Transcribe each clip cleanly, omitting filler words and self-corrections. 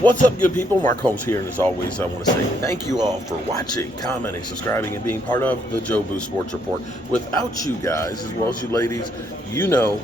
What's up, good people? Mark Holmes here, and as always, I want to say thank you all for watching, commenting, subscribing, and being part of the Joe Boo Sports Report. Without you guys, as well as you ladies, you know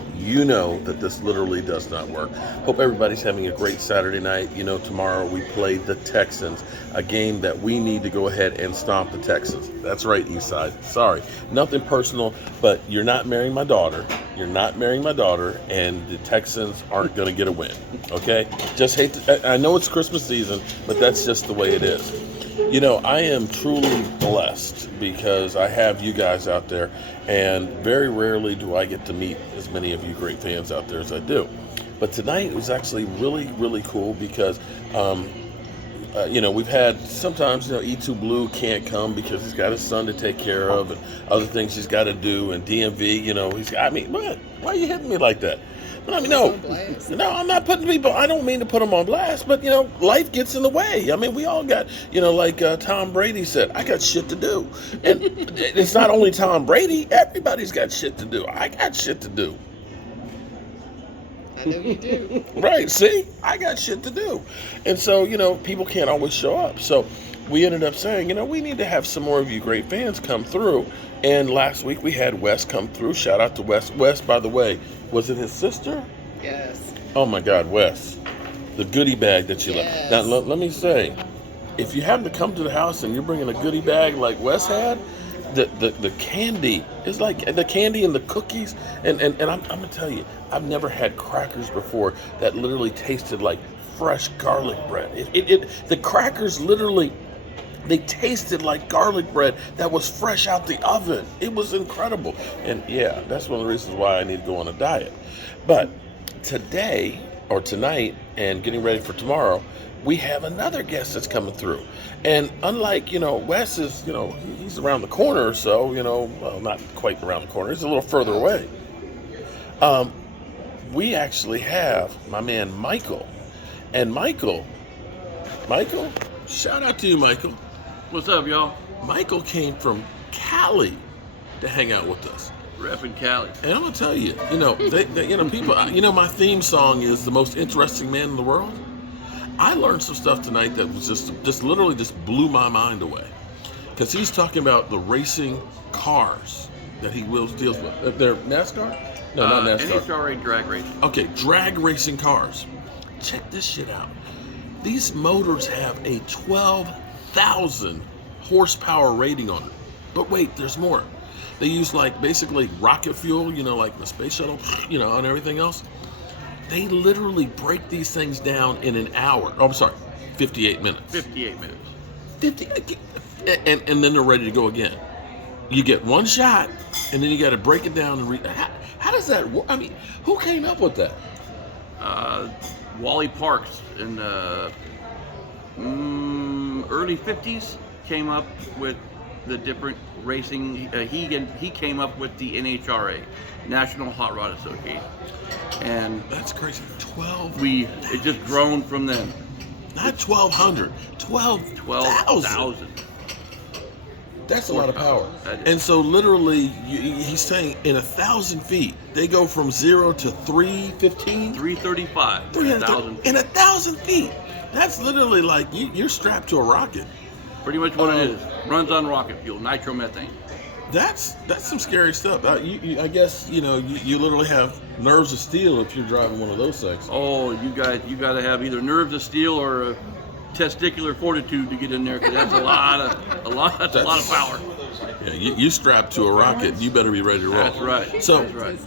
that this literally does not work. Hope everybody's having a great Saturday night. You know, tomorrow we play the Texans, a game that we need to go ahead and stomp the Texans. That's right, Eastside. Sorry, nothing personal, but you're not marrying my daughter. You're not marrying my daughter, and the Texans aren't going to get a win. Okay? Just hate to, I know it's Christmas season, but that's just the way it is. You know, I am truly blessed because I have you guys out there, and very rarely do I get to meet as many of you great fans out there as I do. But tonight it was actually really, really cool because you know, we've had sometimes, you know, E2 Blue can't come because he's got his son to take care of and other things he's got to do. And DMV, you know, I mean, what? Why are you hitting me like that? But I mean, no, I'm not putting people, I don't mean to put them on blast, but, you know, life gets in the way. I mean, we all got, you know, like Tom Brady said, I got shit to do. And it's not only Tom Brady, everybody's got shit to do. I got shit to do. I know you do. Right, see? I got shit to do. And so, you know, people can't always show up. So we ended up saying, you know, we need to have some more of you great fans come through. And last week we had Wes come through. Shout out to Wes. Wes, by the way, was it his sister? Yes. Oh, my God, Wes. The goodie bag that you left. Now, let me say, if you happen to come to the house and you're bringing a goodie bag like Wes had, the candy is like the candy and the cookies and I'm gonna tell you, I've never had crackers before that literally tasted like fresh garlic bread. The crackers literally, they tasted like garlic bread that was fresh out the oven. It was incredible. And yeah, that's one of the reasons why I need to go on a diet. But today or tonight and getting ready for tomorrow, we have another guest that's coming through. And unlike, you know, Wes is, you know, he's around the corner or so, you know, well, not quite around the corner. He's a little further away. We actually have my man, Michael. And Michael, shout out to you, Michael. What's up, y'all? Michael came from Cali to hang out with us. Reppin' Cali. And I'm going to tell you, you know, you know, people, you know, my theme song is The Most Interesting Man in the World. I learned some stuff tonight that was just literally just blew my mind away. Because he's talking about the racing cars that he deals with. They're NASCAR? No, not NASCAR. NHRA drag race. Okay, drag racing cars. Check this shit out. These motors have a 12,000 horsepower rating on it. But wait, there's more. They use like basically rocket fuel, you know, like the space shuttle, you know, and everything else. They literally break these things down in an hour. Oh, I'm sorry, 58 minutes. 58 minutes. 50, and then they're ready to go again. You get one shot, and then you got to break it down and how does that work? I mean, who came up with that? Wally Parks in the early 50s came up with the different racing. He came up with the NHRA, National Hot Rod Association. And that's crazy. 12. It just grown from then. Not 1,200. 12,000. That's a lot of power. And so literally, he's saying in 1,000 feet, they go from 0 to 315? 335. In 1,000 feet. That's literally like you're strapped to a rocket. Pretty much what it is. Runs on rocket fuel, nitromethane. That's some scary stuff. I guess, you know, you literally have nerves of steel if you're driving one of those things. Oh, you got to have either nerves of steel or a testicular fortitude to get in there, because that's a lot of power. Yeah, you strapped to a rocket, you better be ready to roll. That's right. So, that's right.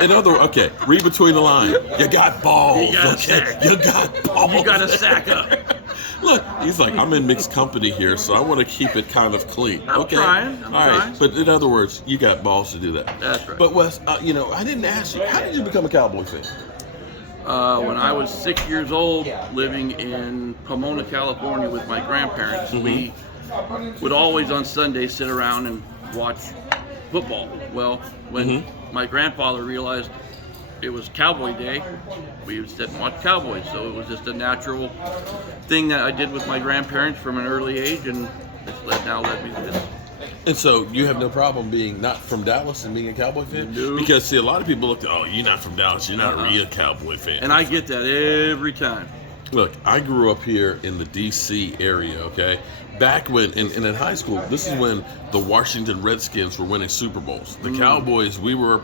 in other words, okay, read between the lines. You got balls. You got okay? You got balls. You got to sack up. Look, he's like, I'm in mixed company here, so I want to keep it kind of clean. I'm trying. All right, but in other words, you got balls to do that. That's right. But Wes, you know, I didn't ask you, how did you become a Cowboy fan? When I was 6 years old, living in Pomona, California with my grandparents, we would always on Sundays sit around and watch football. Well, when my grandfather realized it was Cowboy Day, we would sit and watch Cowboys. So it was just a natural thing that I did with my grandparents from an early age, and it's led me to this. And so you have no problem being not from Dallas and being a Cowboy fan? No. Because, see, a lot of people look, oh, you're not from Dallas. You're not a real Cowboy fan. And I get that every time. Look, I grew up here in the D.C. area, okay? Back when, and in high school, this is when the Washington Redskins were winning Super Bowls. The Cowboys, we were,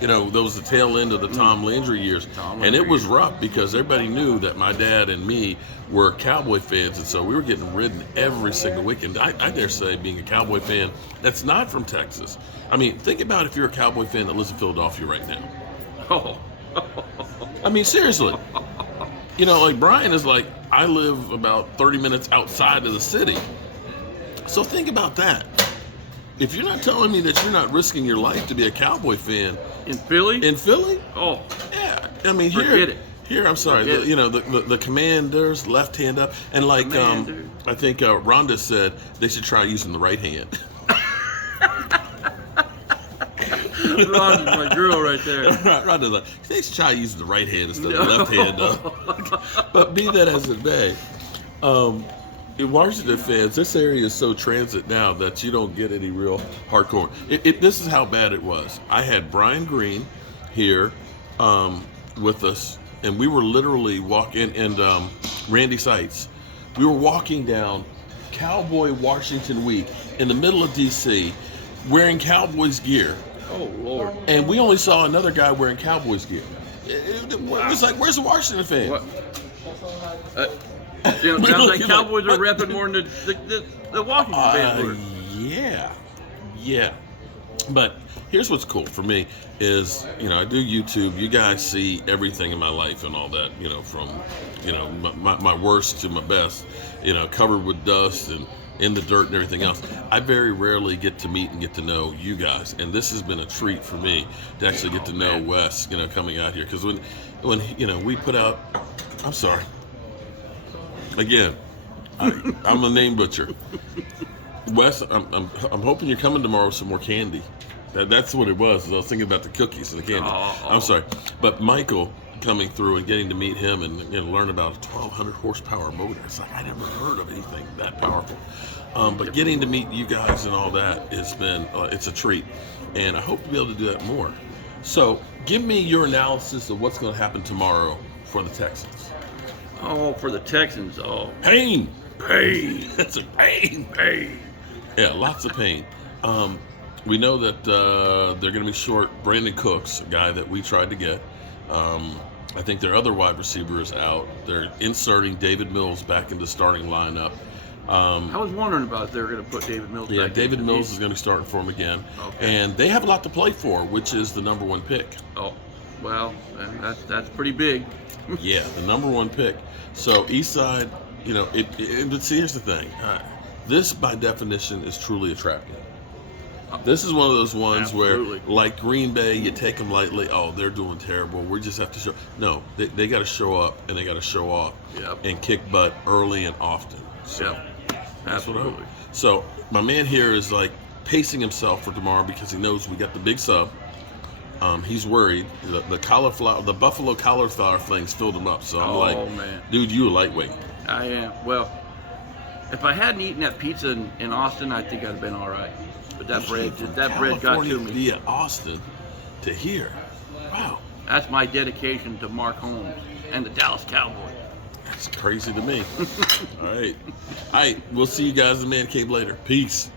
that was the tail end of the Tom Landry years. And it was rough because everybody knew that my dad and me were Cowboy fans. And so we were getting ridden every single weekend. I dare say, being a Cowboy fan that's not from Texas. I mean, think about if you're a Cowboy fan that lives in Philadelphia right now. Oh. I mean, seriously. Like Brian is like, I live about 30 minutes outside of the city. So think about that. If you're not telling me that you're not risking your life to be a Cowboy fan. In Philly? In Philly? Oh. Yeah. I mean, Forget it. Here, I'm sorry, the Commanders, left hand up. And like, I think Rhonda said they should try using the right hand. Rhonda's my girl right there. Rhonda's like, they should try using the right hand instead of the left hand. But be that as it may, in Washington fans, this area is so transit now that you don't get any real hardcore. This is how bad it was. I had Brian Green here with us, and we were literally walking, and Randy Seitz. We were walking down Cowboy Washington Week in the middle of D.C. wearing Cowboys gear. Oh, Lord. And we only saw another guy wearing Cowboys gear. It was like, where's the Washington fan? What? Sounds like Cowboys are repping more than the Washington fans were. Yeah. But here's what's cool for me is, I do YouTube. You guys see everything in my life and all that, from, my worst to my best, covered with dust and in the dirt and everything else. I very rarely get to meet and get to know you guys, and this has been a treat for me to actually get to know Wes, coming out here. Because when we put out, I'm sorry, again, I'm a name butcher. Wes, I'm hoping you're coming tomorrow with some more candy. That's what it was. I was thinking about the cookies and the candy. I'm sorry, but Michael coming through and getting to meet him and learn about a 1,200 horsepower motor. It's like I never heard of anything that powerful. But getting to meet you guys and all that has been it's a treat, and I hope to be able to do that more. So give me your analysis of what's going to happen tomorrow for the Texans. Oh, for the Texans. Oh, pain. That's a pain. Yeah, lots of pain. We know that they're going to be short Brandon Cooks, a guy that we tried to get. I think their other wide receiver is out. They're inserting David Mills back into starting lineup. I was wondering about if they were going to put David Mills back. Yeah, David Mills is going to be starting for him again. Okay. And they have a lot to play for, which is the number one pick. Oh, well, that's pretty big. Yeah, the number one pick. So Eastside, but see, here's the thing. This, by definition, is truly attractive. This is one of those ones where, like Green Bay, you take them lightly. Oh, they're doing terrible. We just have to show. No, they got to show up and they got to show off and kick butt early and often. So that's what I hope. So my man here is like pacing himself for tomorrow because he knows we got the big sub. He's worried. The buffalo cauliflower things filled him up. So I'm man, dude, you a lightweight. I am. Well, if I hadn't eaten that pizza in Austin, I think I'd have been all right. But that bread got to me. Via Austin to here. Wow. That's my dedication to Mark Holmes and the Dallas Cowboys. That's crazy to me. All right. We'll see you guys in the Man Cave later. Peace.